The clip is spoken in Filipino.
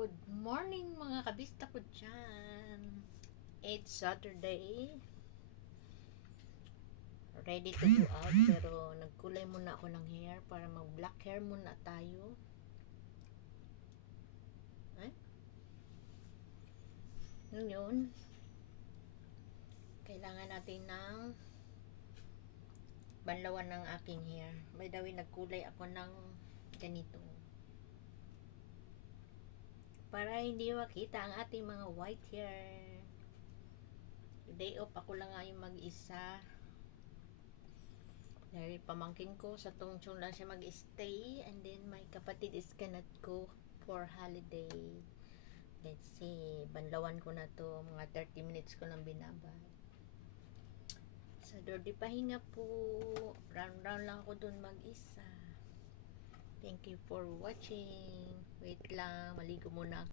Good morning mga kabista ko dyan. It's Saturday. Ready to go out pero nagkulay muna ako ng hair para mag black hair muna tayo. Ngayon, kailangan natin ng banlawan ng aking hair. By the way, nagkulay ako ng ganito. Para hindi makita ang ating mga white hair. Day off ako lang nga yung mag-isa. Dahil pamangkin ko sa Tungchong lang siya mag-stay, and then my kapatid is cannot go for holiday. Let's see, banlawan ko na to, mga 30 minutes ko lang binabad. Sa Dordi pahinga po, round lang ako dun mag-isa. Thank you for watching. Wait lang, maligo muna.